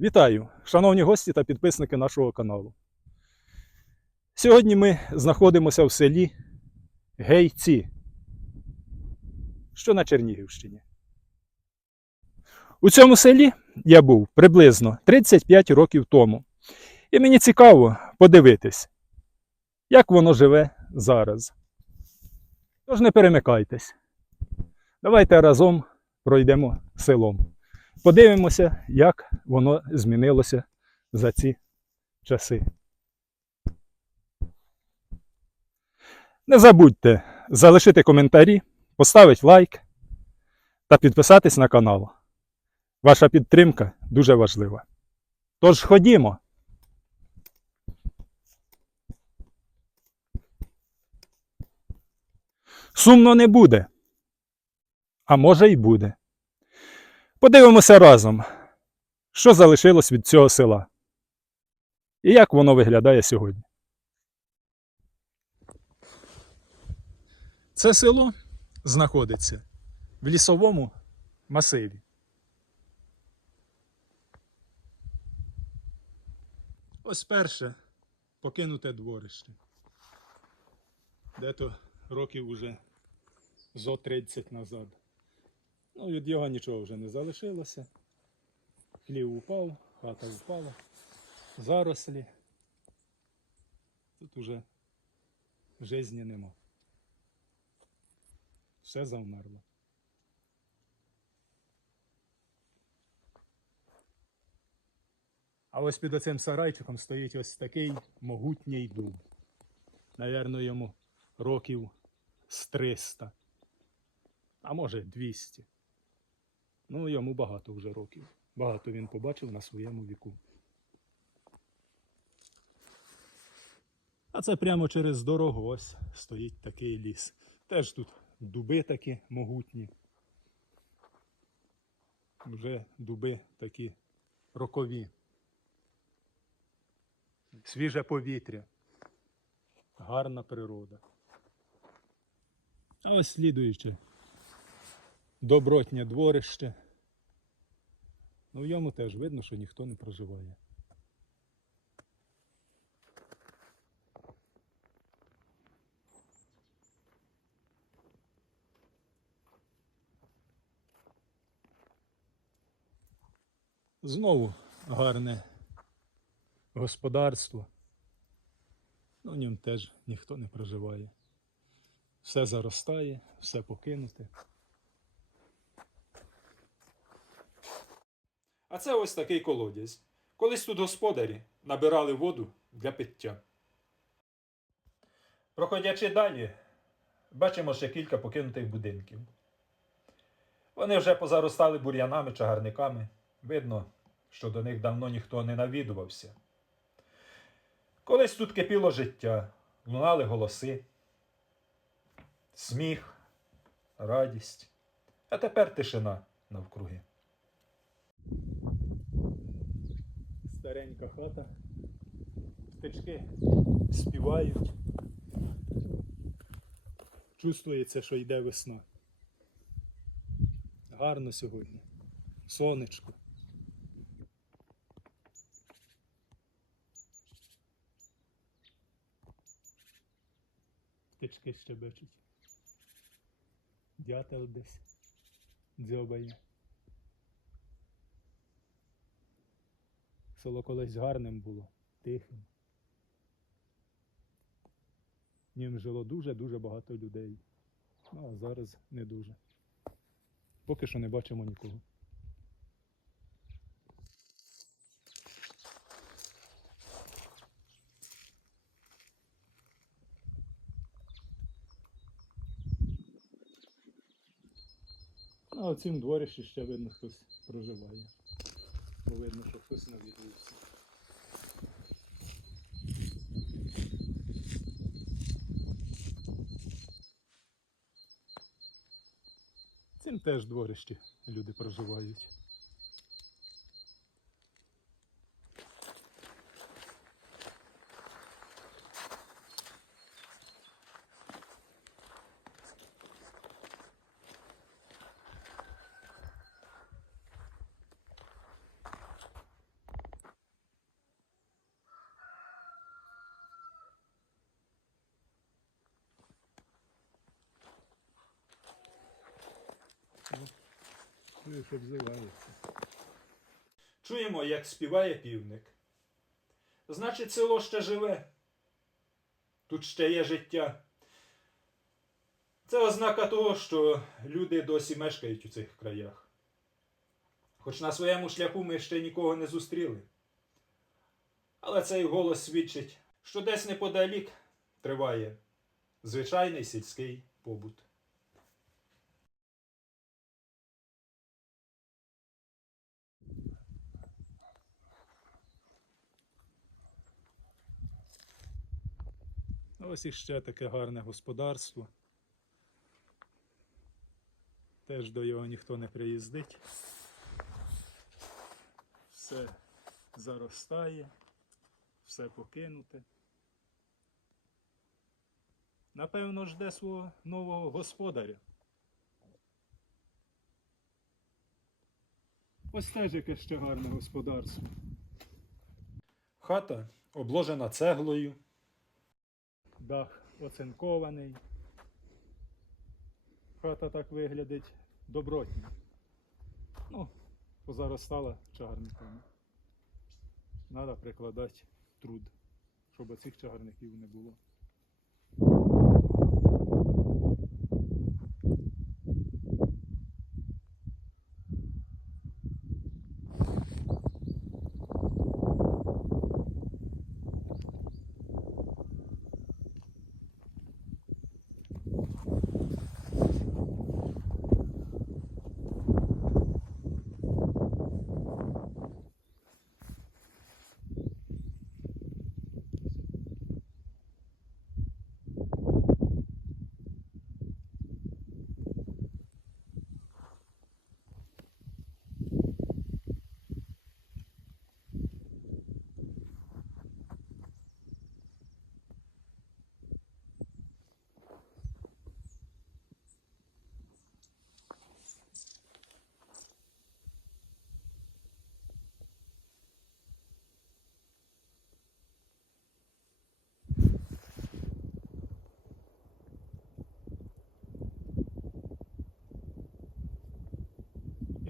Вітаю, шановні гості та підписники нашого каналу. Сьогодні ми знаходимося в селі Гейці, що на Чернігівщині. У цьому селі я був приблизно 35 років тому. І мені цікаво подивитись, як воно живе зараз. Тож не перемикайтесь. Давайте разом пройдемо селом. Подивимося, як воно змінилося за ці часи. Не забудьте залишити коментарі, поставити лайк та підписатись на канал. Ваша підтримка дуже важлива. Тож ходімо. Сумно не буде. А може й буде. Подивимося разом, що залишилось від цього села і як воно виглядає сьогодні. Це село знаходиться в лісовому масиві. Ось перше покинуте дворище. Де-то років уже зо 30 назад. Ну, від його нічого вже не залишилося. Хлів упав, хата впала, зарослі. Тут уже житті нема. Все завмерло. А ось під оцим сарайчиком стоїть ось такий могутній дуб. Навірно, йому років з 300, а може 200. Ну, йому багато вже років. Багато він побачив на своєму віку. А це прямо через дорогу ось стоїть такий ліс. Теж тут дуби такі могутні. Вже дуби такі рокові. Свіже повітря. Гарна природа. А ось слідуюче добротнє дворище. Ну, в йому теж видно, що ніхто не проживає. Знову гарне господарство. Ну, в ньому теж ніхто не проживає. Все заростає, все покинуте. А це ось такий колодязь. Колись тут господарі набирали воду для пиття. Проходячи далі, бачимо ще кілька покинутих будинків. Вони вже позаростали бур'янами, чагарниками. Видно, що до них давно ніхто не навідувався. Колись тут кипіло життя, лунали голоси, сміх, радість, а тепер тишина навкруги. Старенька хата, птички співають. Чувствується, що йде весна. Гарно сьогодні. Сонечко. Птички щебечуть. Дятел десь дзьобає. Село колись гарним було, тихим. Нім жило дуже-дуже багато людей. Ну а зараз не дуже. Поки що не бачимо нікого. Ну, а в цім дворищі ще видно хтось проживає. Видно, що хтось навідується. Цим теж дворищі люди проживають. Чуєш, обзивається. Чуємо, як співає півник. Значить, село ще живе. Тут ще є життя. Це ознака того, що люди досі мешкають у цих краях. Хоч на своєму шляху ми ще нікого не зустріли. Але цей голос свідчить, що десь неподалік триває звичайний сільський побут. Ось іще таке гарне господарство. Теж до його ніхто не приїздить. Все заростає, все покинуте. Напевно, жде свого нового господаря. Ось теж яке ще гарне господарство. Хата обложена цеглою. Дах оцинкований. Хата так виглядить добротно. Ну, позаростала чагарниками. Треба прикладати труд, щоб цих чагарників не було.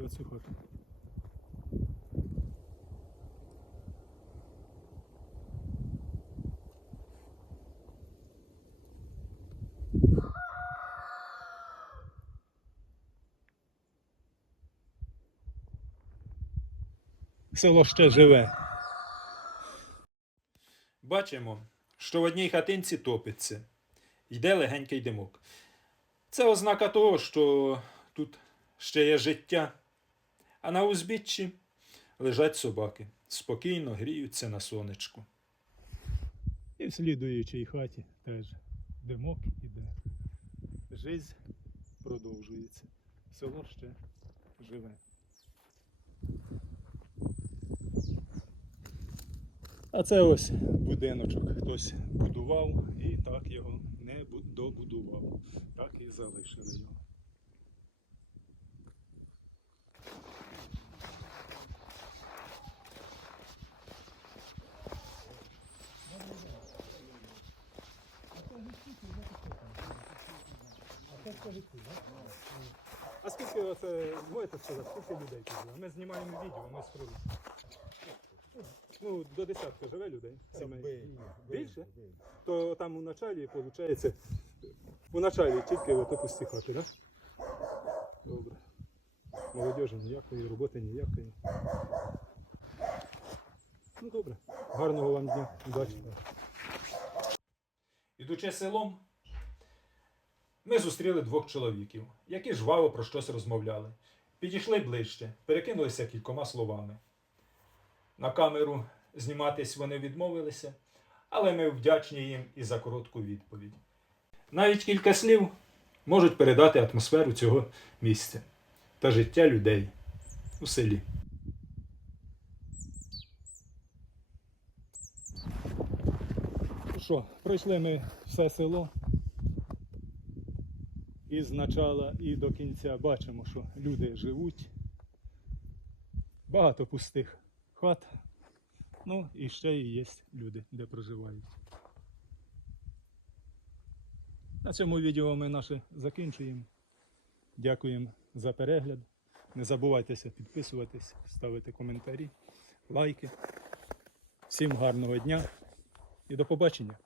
І оцю хату. Село ще живе. Бачимо, що в одній хатинці топиться. Йде легенький димок. Це ознака того, що тут ще є життя. А на узбіччі лежать собаки. Спокійно гріються на сонечку. І в слідуючій хаті теж димок іде. Жизнь продовжується. Село ще живе. А це ось будиночок хтось будував і так його не добудував. Так і залишили його. А скільки оце можете сказати, скільки людей тут живе? Ми знімаємо відео, ми з. Ну, до десятка живе людей. Сімей. Більше? То там у началі, виходить, у началі тільки ото пусті хати, так? Добре. Молодежі ніякої, роботи ніякої. Ну добре. Гарного вам дня. Удачі. Ідучи селом, ми зустріли двох чоловіків, які жваво про щось розмовляли. Підійшли ближче, перекинулися кількома словами. На камеру зніматись вони відмовилися, але ми вдячні їм і за коротку відповідь. Навіть кілька слів можуть передати атмосферу цього місця та життя людей у селі. Ну що, пройшли ми все село. І з начала, і до кінця бачимо, що люди живуть. Багато пустих хат. Ну і ще і є люди, де проживають. На цьому відео ми наше закінчуємо. Дякуємо за перегляд. Не забувайтеся підписуватись, ставити коментарі, лайки. Всім гарного дня і до побачення!